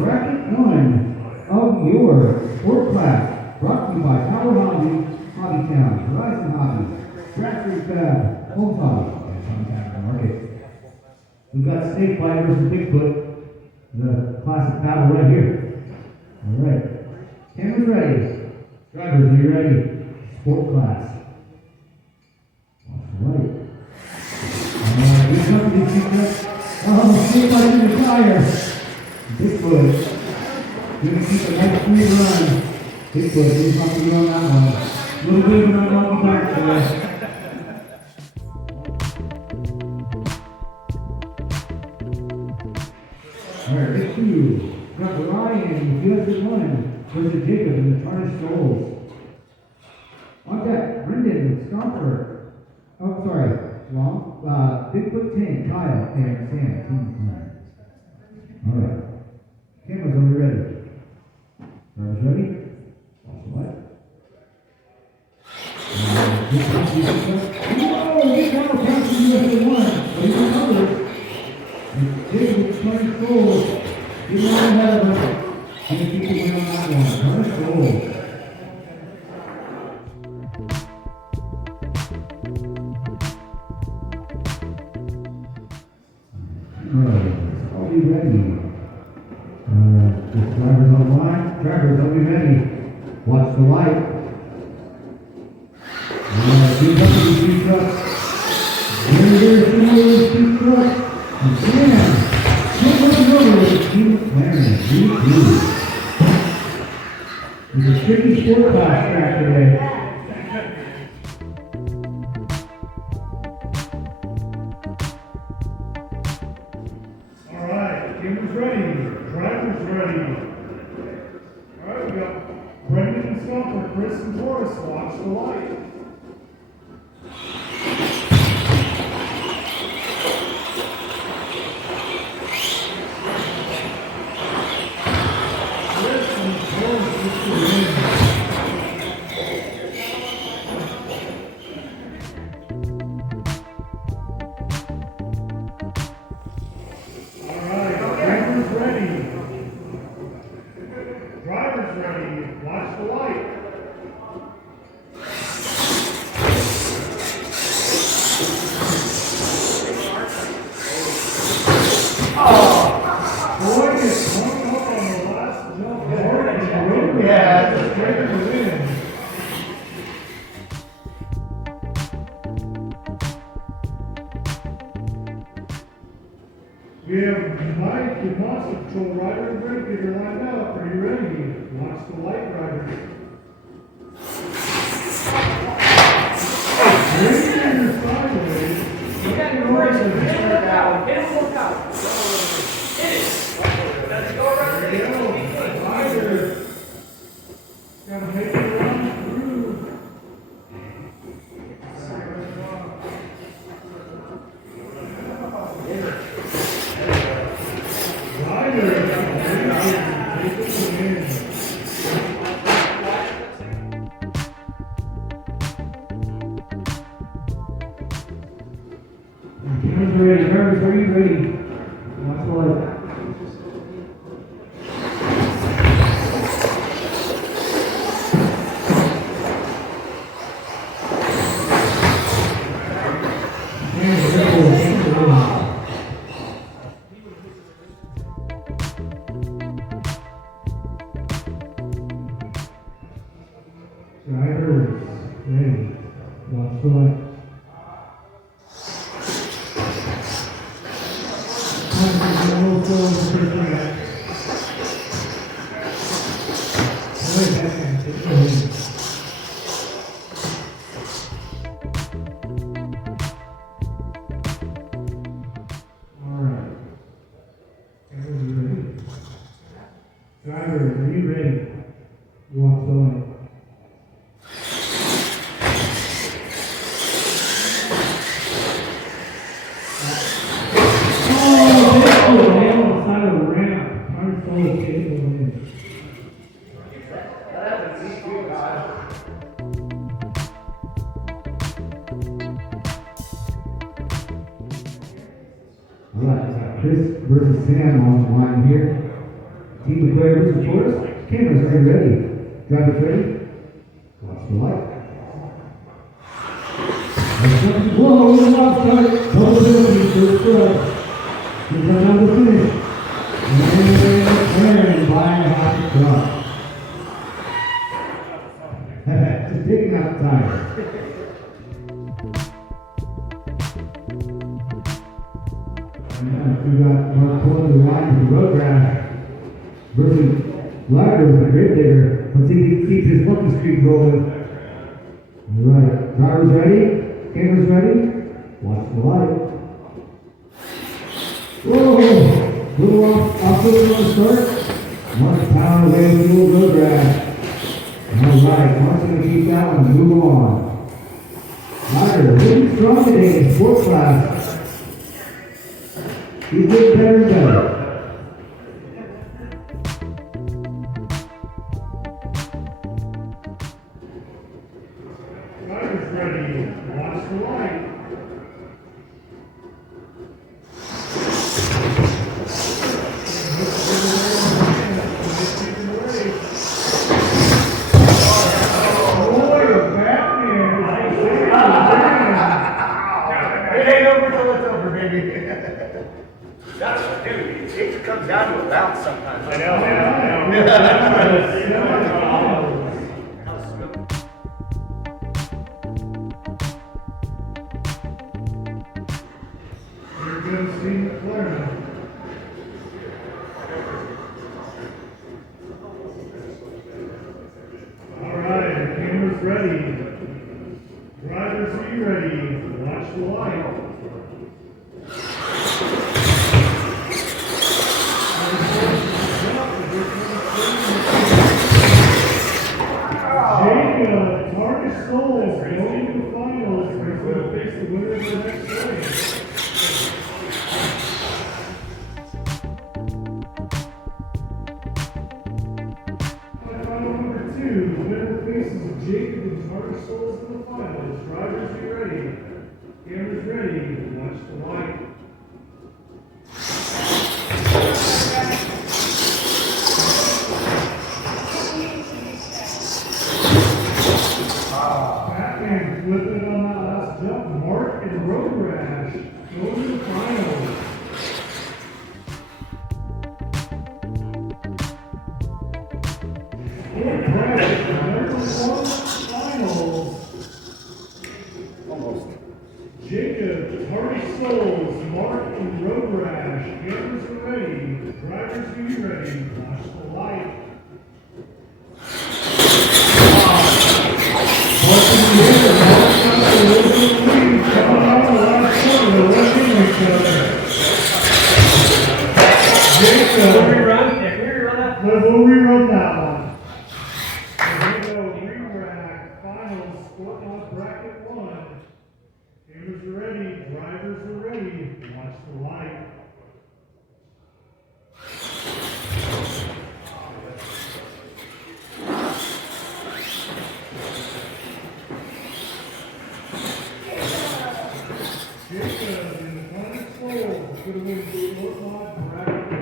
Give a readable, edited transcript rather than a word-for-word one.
bracket 1 of your sport class, brought to you by Power Hobby, HobbyTown, Horizon Hobby, Grassroots Fab, Home Hobby, and Contact Market. We've got Snakebite versus Bigfoot, the classic battle right here. All right, cameras ready. Drivers, are you ready? Sport class. All right. Good company, Bigfoot. Oh, Snakebite in the tire. Bigfoot. Gonna keep a nice free run. Bigfoot, he's not going to be on that one. A little bit of an unlucky back today. Alright, pick 2. Got Ryan, US1 versus Jacob in the tarnished souls. On deck, Brendan, Topher. Oh, sorry, wrong. Bigfoot 10, Kyle, and Sam. Alright. Cameras, are we ready? Drivers ready? Watch the light. Whoa, get down, counts to US1. But he's recovered. Jacob, tarnished souls. Get right ahead of him. And keep the win on that one. Tarnished souls. Alright, are we ready? Drivers online. Drivers, are we ready? Watch the light. Keep up with the speed truck. Very similar speed truck. And Sam. Take over with Team McLaren. It's a tricky sport class track today. Cameras ready, drivers ready. Alright, we got Brendan and Topher, Chris and Taurus, watch the light. Chris and Taurus with the win. Drivers ready, watch the light. Boy gets hung up on the last jump. Yeah, it's a great win. We have Mike and Monster Patrol riders ready. Get your line up. Are you ready? Watch the light, riders. Bring your sideways. You got your words to hit it out. Hit it, look out. Hit it. Let's go right There you go. Riders. Gotta make it run through. Riders. Take it to win. Cameras ready. Drivers, are you ready? Watch the light. Drivers, ready. Watch the light. Alright. Drivers, are you ready? Watch the light. Alright, Chris versus Sam on the line here. Team Team McClare versus Forrest. Cameras are ready. Drivers ready. Watch the light. Whoa, the last start. Double penalty, first strike. He's right on the finish. And by a hot shot. Just taking out the tire. And we got Mark pulling the line for the road rash versus Ladders, a great digger. Let's see if he can keep his lucky streak rolling. All right, drivers ready, cameras ready. Watch the light. Whoa, little off to the start. Mark power away with the road rash. All right, Mark's going to keep that one and move on. Ryder, really strong today in sports class. He's getting better and better. Ryder's ready. Watch the light. That's what dude. It comes down to a bounce sometimes. I know, man. Here goes Team McClaren. All right, cameras ready. Drivers, are you ready? Watch the light. Jacob, Target Souls, going to the finals. We're going to face the winner of the next race. Final number 2, the winner faces Jacob and Target Souls in the finals. Drivers, be ready. Cameras ready. Watch the light. Batman flipping it on that last jump. Mark and Road Rash going to the finals. Finals. Jacob, Hardy Souls, Mark and Road Rash. Cameras are ready. Drivers, are you ready? Watch the light. We'll rerun that one. Here we go, re-rack, finals, sport on bracket 1. Cameras are ready, drivers are ready, watch the light. Jacob in the final 12 is going to win sport on bracket 1.